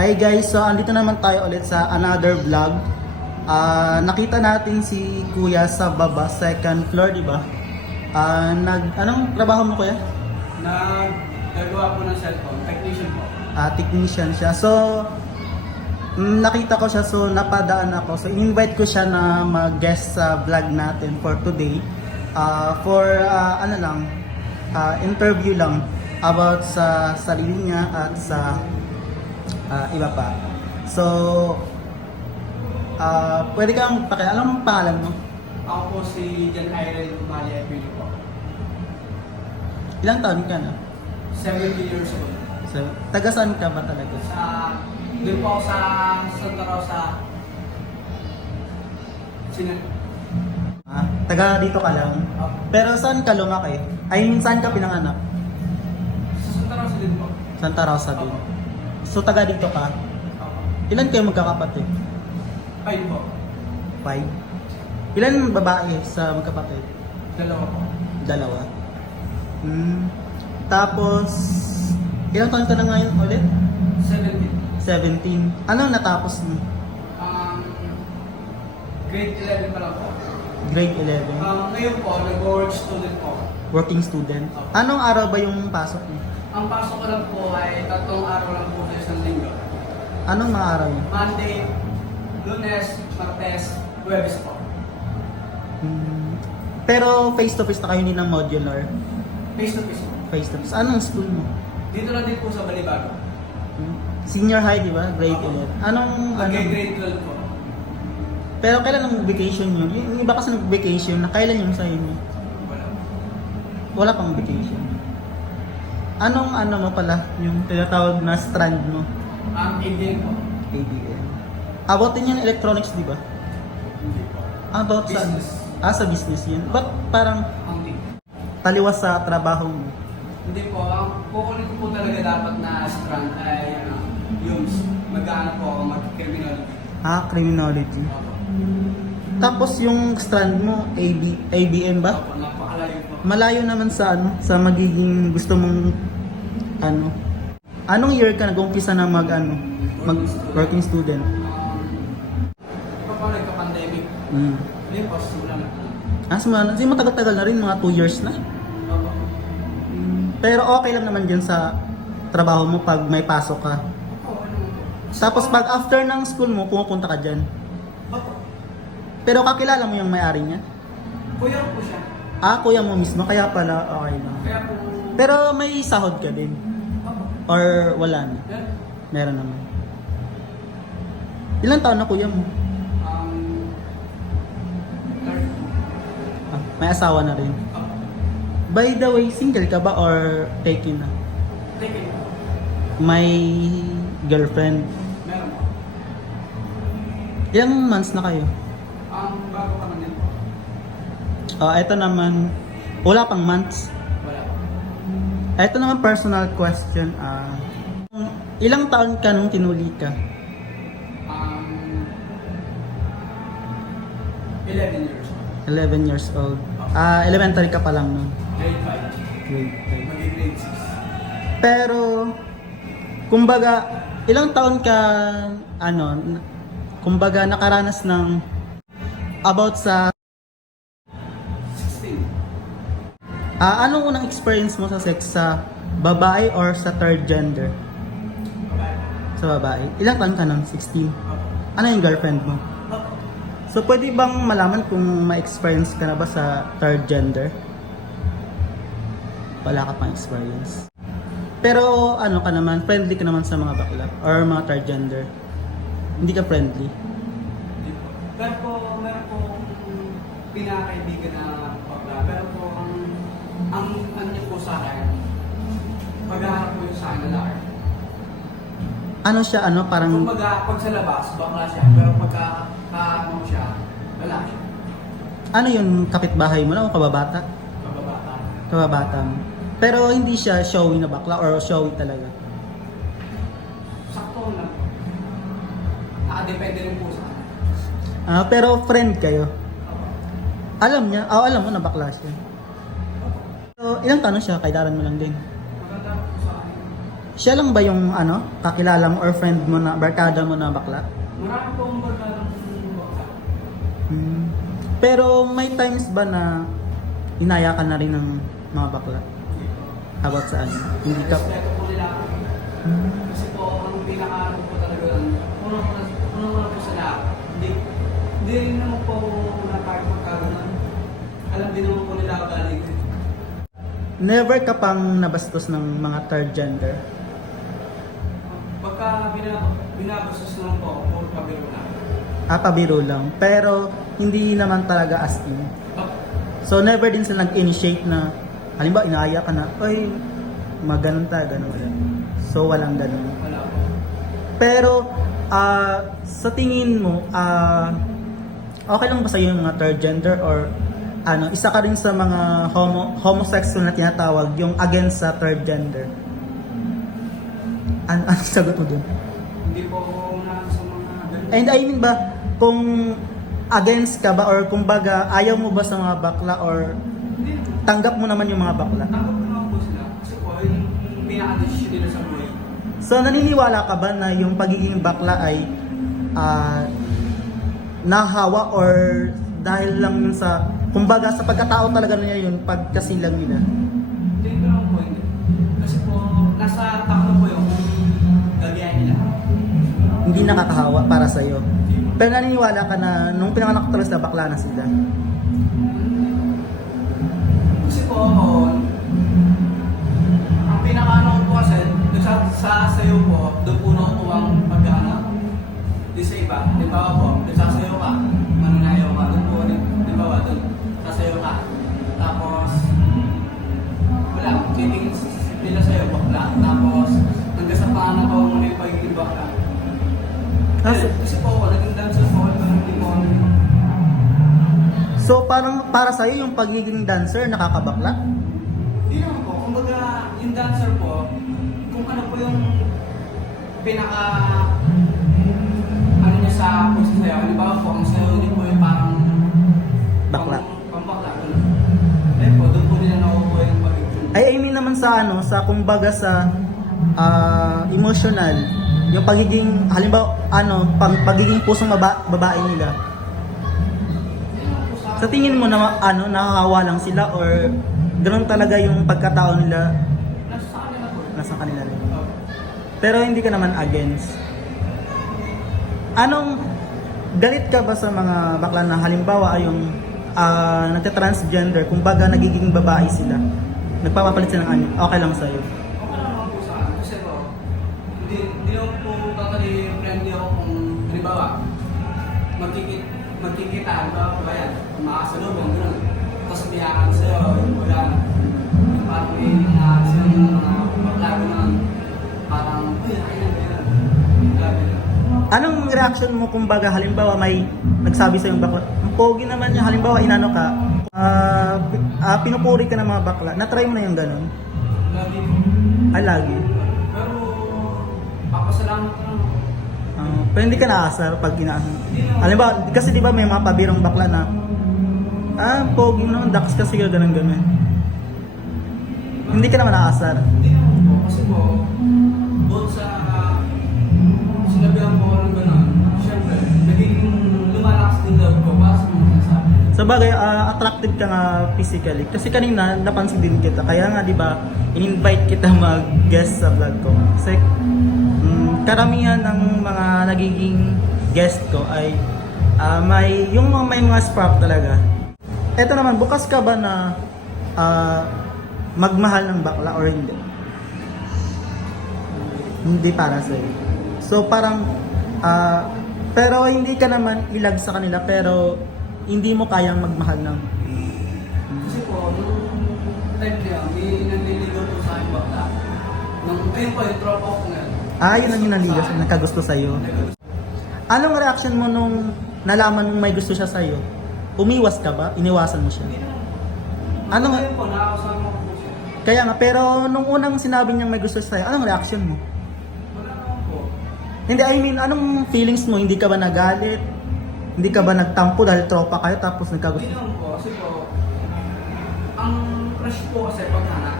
Hi guys, so andito naman tayo ulit sa another vlog. Nakita natin si Kuya sa baba, second floor, di ba? Anong trabaho mo, Kuya? Nagagawa po ng cellphone, technician po. Technician siya. So, nakita ko siya, so napadaan ako. So, invite ko siya na mag-guest sa vlog natin for today. Interview lang about sa sarili niya at sa iba pa. So, pwede kang alam mo pangalan mo? Ako po si Jan Irene Malia Epilio po. Ilang taon ka na? 70 years old. So, taga saan ka ba talaga? Doon po ako sa Santa Rosa. Taga dito ka lang. Pero saan ka lumaki? Saan ka pinanganak? Sa Santa Rosa din po. Santa Rosa din. So, taga dito ka? Ilan kayo magkakapatid? 5 po. 5? Ilan babae sa magkapatid? 2 po. 2? Tapos, ilang taon ka na ngayon ulit? 17. 17. Ano natapos mo? Grade 11 pa lang po. Grade 11? Ngayon po, nag-work student po. Working student? Anong araw ba yung pasok mo? Ang pasok ko lang po ay 3 araw lang po sa isang linggo. Anong mga araw yun? Monday, Lunes, Martes, Huwebes po. Pero face-to-face na kayo, hindi ng modular? Face to face po. Face-to-face. Anong school mo? Dito lang din po sa Balibago. Senior high, di ba? Grade 11. Grade 12 po. Pero kailan ang vacation yun? Yung iba kasi nag-vacation, na kailan yung sa inyo? Wala. Wala pang vacation. Anong mo pala, yung tinatawag na strand mo? ABM po. ABM. About din yung electronics, di ba? Hindi po. About Business. sa business yun. But parang Accounting. taliwas sa trabaho mo. Hindi po. Ang kukunin ko po talaga dapat na strand ay YUMS. Mag-aano po ako, mag-criminology. Criminology. Opo. Tapos yung strand mo, ABM ba? Opo, napakalayo po. Malayo naman sa sa magiging gusto mong Anong year ka nag-umpisa na mag working student? Ito po nagka-pandemic. Hindi po, simula na. Hindi matagal-tagal na rin, mga 2 years na. Opo. Pero okay lang naman dyan sa trabaho mo pag may pasok ka. Opo, ano po. Tapos pag after ng school mo, pumupunta ka dyan. Opo. Pero kakilala mo yung may-ari niya? Kuya po siya. Kuya mo mismo, kaya pala okay lang. Kaya po. Pero may sahod ka din? Opo. Or wala na? Yan. Meron naman. Ilang taon na kuya mo? Third. May asawa na rin. Opo. By the way, single ka ba or taken na? Take it. May girlfriend? Meron po. Ilang months na kayo? Bago pa man yan po. Ito naman, wala pang months. Wala po. Ito naman personal question. Ilang taon ka nung tinuli ka? 11 years old. 11 years old. Elementary ka pa lang nun. Grade 5. Grade Grade 6. 5. Pero, kumbaga, ilang taon ka, kumbaga nakaranas ng about sa 16. anong unang experience mo sa sex, sa babae or sa third gender? Babae. Sa babae. Ilang taon ka nun? 16. Opo. Ano yung girlfriend mo? Opo. So, pwede bang malaman kung ma-experience ka na ba sa third gender? Wala ka pang experience. Pero, ka naman, friendly ka naman sa mga bakla or mga third gender? Hindi ka friendly? Hindi po. Pero po, meron po pinakaibigan na bakla. Pero po, ang niya po sa akin, pag-aharap po yung sa akin na lalaki. Ano siya, parang... Kumbaga, pag sa labas, bakla siya. Pero pagka siya, lalaki. Ano yun, kapitbahay mo na o kababata? Kababata. Kababata mo. Pero hindi siya showy na bakla or showy talaga? Sakto lang po. Nakadepende rin po sa akin. Pero friend kayo? Opo. Alam niya? Alam mo na bakla siya. So, ilang taon na siya? Kaidaran mo lang din. Maganda po sa akin. Siya lang ba yung ano, kakilala mo or friend mo na, barkada mo na bakla? Marami po akong barkadang bakla. Hmm. Pero may times ba na inaya ka na rin ng mga bakla? About saan? Hindi ka... Respeto po nila ako. Kasi po, ang pinaka-ano po talaga, unang-una po sa lahat, hindi rin naman po nakakit magkaganon. Alam din naman po nila ako galing. Never ka pang nabastos ng mga third gender? Pagka binabastos naman po ako, puro pabiro na. Pabiro lang. Pero hindi naman talaga as in. So never din sila nag-initiate na, halimbawa inaaya ka na, oy, maganon ta, ganon wala. So walang ganon. Wala po. Pero sa tingin mo, okay lang ba sa'yo yung mga third gender or ano, isa ka rin sa mga homosexual na tinatawag, yung against sa third gender? Ano sagot mo dun? Hindi po ako na sa mga ganun. And I mean ba, kung against ka ba or kumbaga ayaw mo ba sa mga bakla or Hindi. tanggap mo naman yung mga bakla? Tanggap ko naman po sila. Kasi po, yung pinaka-decision nila sa buhay. So naniniwala ka ba na yung pagiging bakla ay nahawa or dahil lang yun sa, kumbaga sa pagkatao talaga nila yun, pagkasilang nila? Hindi ko naman po hindi. Kasi po, nasa takbo po yung gagayahin nila. Hindi nakakahawa para sa'yo. Pero naniniwala ka na nung pinanganak ka talaga bakla na sila? Kasi po ako, ang pinaka-ano ko po kasi, nagsasayaw po, doon po nakukuha ang pagkaanak. Di sa iba, di ba po, nagsasayaw ka, mananayaw ka, doon po, di ba doon, sasayaw ka. Tapos, wala, titingin nila sa'yo, bakla. Tapos, hanggang sa pananaw mo na yung pagiging bakla. Kasi po ako, naging dancer po ako, hindi po ako. So parang para sa'yo yung pagiging dancer nakakabakla? Hindi naman po. Kumbaga, yung dancer po, kung ano po yung pinaka ano niya sa pagsasayaw. Halimbawa po, ang sayaw din po yung parang Bakla. Pambakla. Eh po, doon po nila nakukuha yung pagiging. I mean naman sa ano, sa kumbaga sa emotional, yung pagiging halimbawa ano, pagiging pusong babae nila. Sa tingin mo na ano, nakakawa lang sila or ganoon talaga yung pagkatao nila Nasa kanila po. nasa kanila rin? Pero hindi ka naman against. Anong galit ka ba sa mga bakla na halimbawa ay yung nagta-transgender, kumbaga nagiging babae sila, nagpapapalit sila ng anyo, okay lang sa'yo? Okay lang naman po sa akin. Kasi po, hindi naman po totally friendly ako kung halimbawa, magkikita, halimbawa po ba yan? Makasalubong, gano'n. Tapos biyakan sa'yo, wala na. Yung parang may silang mga baklago na parang, uy, ayan, ayan. Grabe na. Anong reaction mo kumbaga halimbawa may nagsabi sa yung bakla, ang pogi naman niya, halimbawa inano ka, pinupuri ka ng mga bakla, na-try mo na yung ganun? Lagi po. Lagi. Pero, papasalamat ko naman. Pero hindi ka naasar pag inaasan. Halimbawa, kasi di ba may mga pabirong bakla na, pogi mo naman, dax kasi ka ganun-ganun. Hindi ka naman naasar. Hindi naman po. Kasi po, doon sa sinabihan po ako ng gano'n, syempre, naging lumalakas din love ko para sa mga sinasabi. Sa bagay, attractive ka nga physically. Kasi kanina, napansin din kita. Kaya nga, di ba, in-invite kita mag-guest sa vlog ko. Kasi, karamihan ng mga nagiging guest ko ay may mga spark talaga. Eto naman, bukas ka ba na magmahal ng bakla or hindi? Hindi para sa'yo. So parang, pero hindi ka naman ilag sa kanila pero hindi mo kayang magmahal ng... Kasi po, nung time niya, may nanliligaw po sa akin bakla. Ayun po, yung tropa ko ngayon. Yun ang hinaligas, nagkagusto sa'yo. Anong reaction mo nung nalaman mong may gusto siya sa'yo? Umiwas ka ba? Iniwasan mo siya? Hindi naman. Ano nga? Ayun po, nakakasama ko po siya. Kaya nga, pero nung unang sinabi niyang may gusto sa'yo, anong reaction mo? Wala naman po. Hindi, I mean, anong feelings mo? Hindi ka ba nagalit? Hindi ka ba nagtampo dahil tropa kayo tapos Hindi nagkagusto? naman po, kasi po, ang crush po kasi paghanak.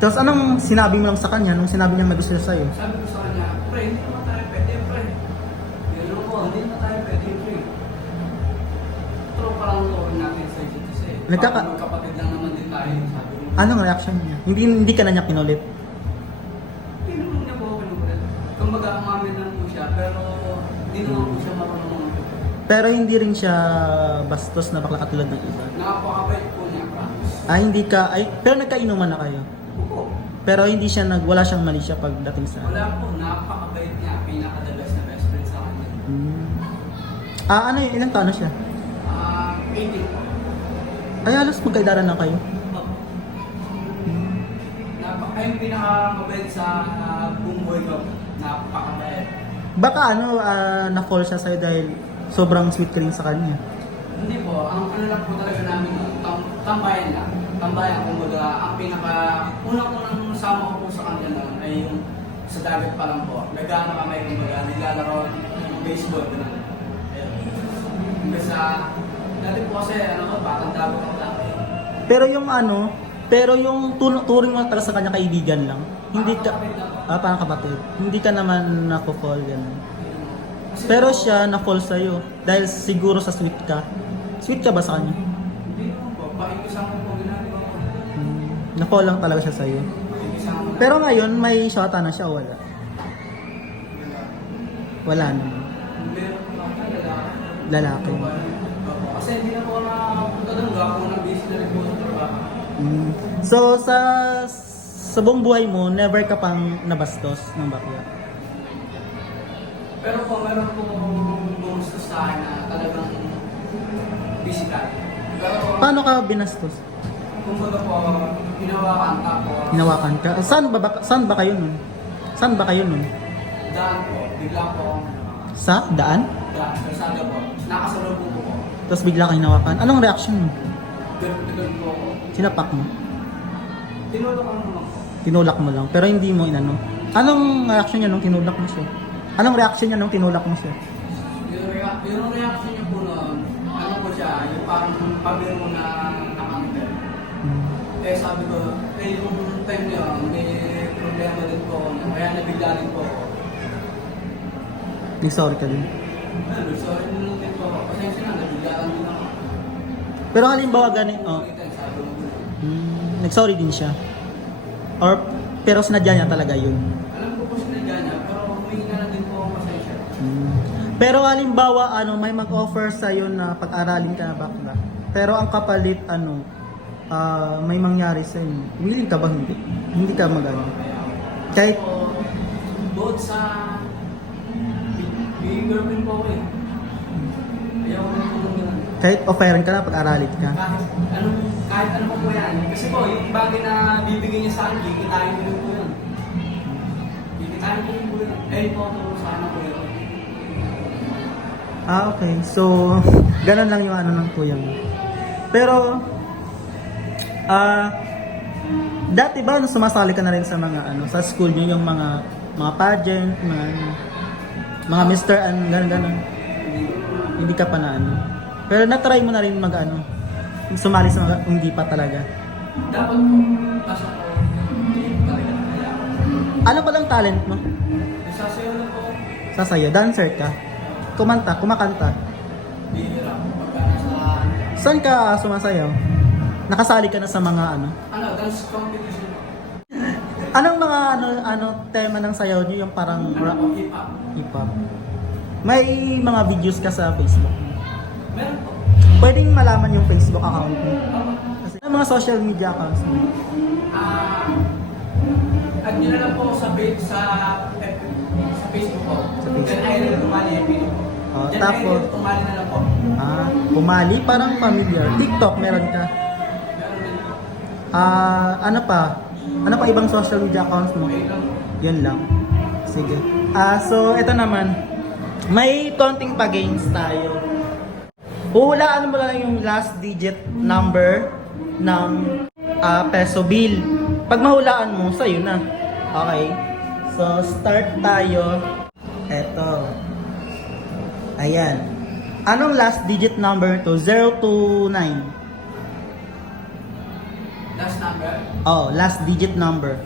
Tapos anong sinabi mo lang sa kanya nung sinabi niya may gusto siya sa'yo? Sabi ko sa kanya, pre, hindi naman tayo pwede, pre. Yun ko, hindi naman tayo pwede, pre. Pero parang loorin natin sa isa't isa eh. Nagkaka- Parang magkapatid lang naman din tayo, sabi ko. Anong reaction niya? Hindi ka na niya kinulit. Hindi naman niya po ako pinukulit. Kumbaga, umamin lang po siya, pero hindi naman po siya marunong mga. Pero hindi rin siya bastos na bakla katulad ng iba. Napakabait po niya, promise. Pero nagkainuman na kayo. Opo. Pero hindi siya wala siyang mali siya pagdating sa... Wala po, napakabait niya. Pinaka-the best na best friend sa kanya. Ano yun? Ilang taon na siya? 18 po. Ay, halos magkaidaran na kayo. Opo. Ayun pinaka-mabait sa buong buhay ko. Napakabait. Baka na-fall siya sa'yo dahil sobrang sweet ka rin sa kanya. Hindi po, ang ano lang po talaga namin, tambayan lang. Tambayan, kumbaga, ang unang sama ko po sa kanya noon ay yung sa dagat pa lang po. Nagano kami, kumbaga, naglalaro ng baseball. Ganun. Ayun. Kasi, dati po kasi, batang dagat ang lang. Pero yung turing mo talaga sa kanya kaibigan lang. Hindi ka... Kapatid lang po. Parang kapatid. Hindi ka naman na-fall, gano'n. Pero siya na-fall sa'yo dahil siguro sa sweet ka. Sweet ka ba sa kanya? Hindi naman po, pakikisama po ginagawa ko. Na-fall lang talaga siya sa'yo. Pakikisama lang. Pero ngayon, may shota na siya o wala? Wala naman. Meron po lang talaga. Lalaki. Kasi hindi na po ako nakapunta doon. Gawa ko ng busy na rin po sa trabaho. So, sa buong buhay mo, never ka pang nabastos ng bakla? Pero po, meron po gusto sa akin na talagang physical. Pero, Paano ka binastos? kumbaga po, hinawakan tapos Hinawakan ka? Saan ba kayo nun? Saan ba kayo nun? daan po, bigla po akong Sa daan? daan, kalsada po, nakasalubong po po. Tapos bigla ka hinawakan. Anong reaction mo? Ganun po ako. Sinapak mo? Tinulog ako naman po. Tinulak mo lang, pero hindi mo inano. Anong reaction niya nung tinulak mo siya? Anong reaction niya nung tinulak mo siya? Yung reaction niya po noon, ano po siya, yung parang pabiro na nakangiti. Eh sabi ko, yung time niya, may problema din po ako, kaya nabigla din po ako. Sorry ka din. Ano, sorry na lang din po ako. Pasensya na, nabigla lang din ako. Pero halimbawa ganito, Sabi ko, nag-sorry din siya. Pero sinadya niya talaga yun. alam ko po sinadya niya, pero humingi na lang din po ako pasensya. Pero halimbawa, may mag-offer sa'yo na pag-aralin ka na bakla. Pero ang kapalit, may mangyari sa'yo. Willing ka ba hindi? Hindi ka mag-ano. Kahit, So, bukod sa big girlfriend po ako eh. Ayaw ko na po ng ganun. kahit offeran ka na pag-aralin ka. Kahit ano po yan. Kasi po, yung bagay na bibigyan niya sa akin, kikitain ko rin po yun. Kikitain ko rin po yun. Ayun po ako sa akin po yun. Okay. So, ganun lang yung ng kuya mo. Pero, dati ba sumasali ka na rin sa mga sa school niyo yung mga pageant, mga Mr. and ganun. Hindi ka pa na Pero na-try mo na rin sumali sa mga hindi pa talaga. Dapat po, kaso po, hindi ko talaga kaya. Ano pa lang talent mo? Nagsasayaw na po, Sasayo, dancer ka? Kumakanta? bihira. Pagka nasa, Saan ka sumasayaw? Nakasali ka na sa mga dance competition po. Anong mga tema ng sayaw niyo yung parang Ano po, hip-hop. hip-hop? May mga videos ka sa Facebook mo? Meron po. Pwedeng malaman yung Facebook account mo. Opo. Kasi mga social media accounts mo. At yun na lang po sa Facebook po. Sa Facebook. Then Irene Tumali FB po. Oh, Then tapos? Irene Tumali na lang po. Pumali, parang familiar. TikTok, meron ka. Meron din po. Ano pa? Ano pa ibang social media accounts mo? Okay lang po. Yun lang. Sige. So, ito naman. May konting pa-games tayo. Huhulaan mo lang yung last digit number ng peso bill. Pag mahulaan mo, sa'yo na. Okay? So, start tayo. Eto. Ayan. Anong last digit number to? 0 to 9. 9 Last number? Oh, last digit number.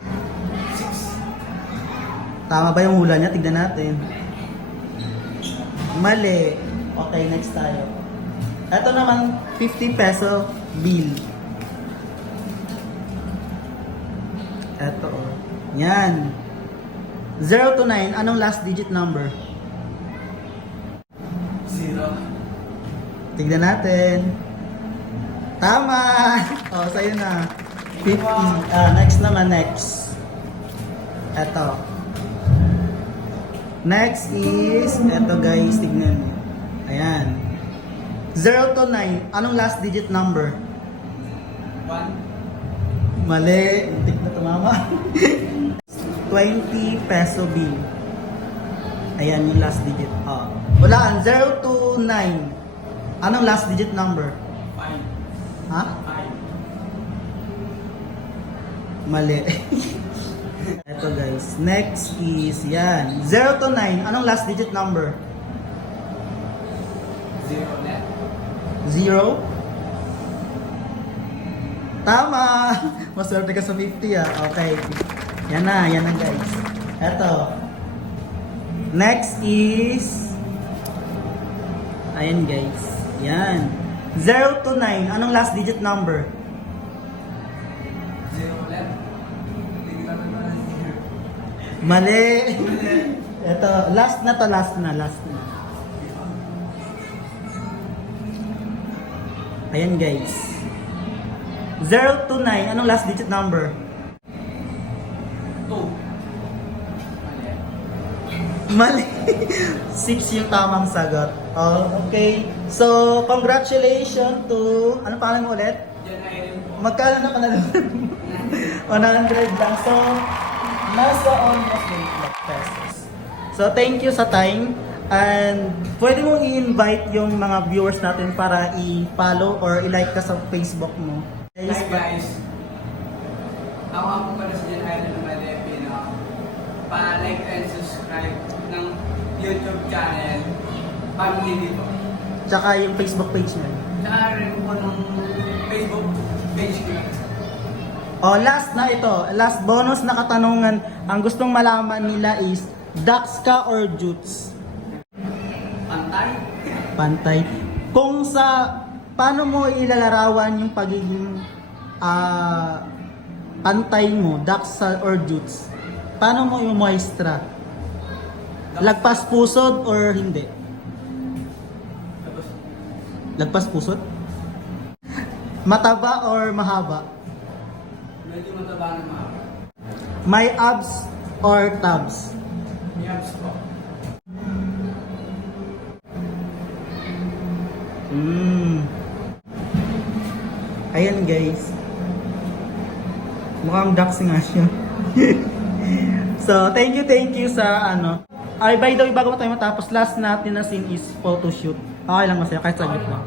6. Tama ba yung hula niya? Tignan natin. Mali. Okay, next tayo. Ito naman, 50 peso bill. Ito, oh. Yan. 0 to 9, anong last digit number? 0. Tignan natin. Tama! O, sa'yo na. 50. Next naman, next. Eto. Next is, eto guys, tignan mo. Ayan. 0 to 9, anong last digit number? 1. Mali. Muntik na tumama. 20 peso bill. Ayan yung last digit. Oh. Walaan, 0 to 9. Anong last digit number? 5. Ha? 5. Mali. Ito guys. Next is yan. 0 to 9. Anong last digit number? 0 net. 0? Tama! Maswerte ka sa 50 ah. Okay. Yan na guys. Ito. Next is ayan guys. Yan. 0 to 9. Anong last digit number? 0 net. Hindi kita naman Mali. Ito, last na. Ayan guys. 0 to 9, anong last digit number? 2. Mali. 6 yung tamang sagot. Oh, okay. So, congratulations to, ano pangalan mo ulit? Diyan ay rin po. Magkano na panalo? 100 lang. So, nasa almost 8 pesos. So, thank you sa time. And pwede mong i-invite yung mga viewers natin para i-follow or i-like ka sa Facebook mo. Hi guys. Ako ang pala sa Jan Idol ng LFP na pa-like and subscribe ng YouTube channel Family dito. Tsaka yung Facebook page mo. Tsaka rin po ng Facebook page ko. Oh, last na ito. Last bonus na katanungan. Ang gustong malaman nila is, ducks ka or jutes? Pantay. Pantay. Kung sa, paano mo ilalarawan yung pagiging pantay mo, ducks or jutes? Paano mo yung muestra? Lagpas pusod or hindi? Tapos, Lagpas pusod? Mataba or mahaba? medyo mataba na mga. May abs or tabs? May abs po. Ayan guys. Mukhang ducks nga siya. So, thank you sa ano. Ay, by the way, bago tayo matapos, last natin na scene is photoshoot. Okay lang masaya, kahit saglit lang.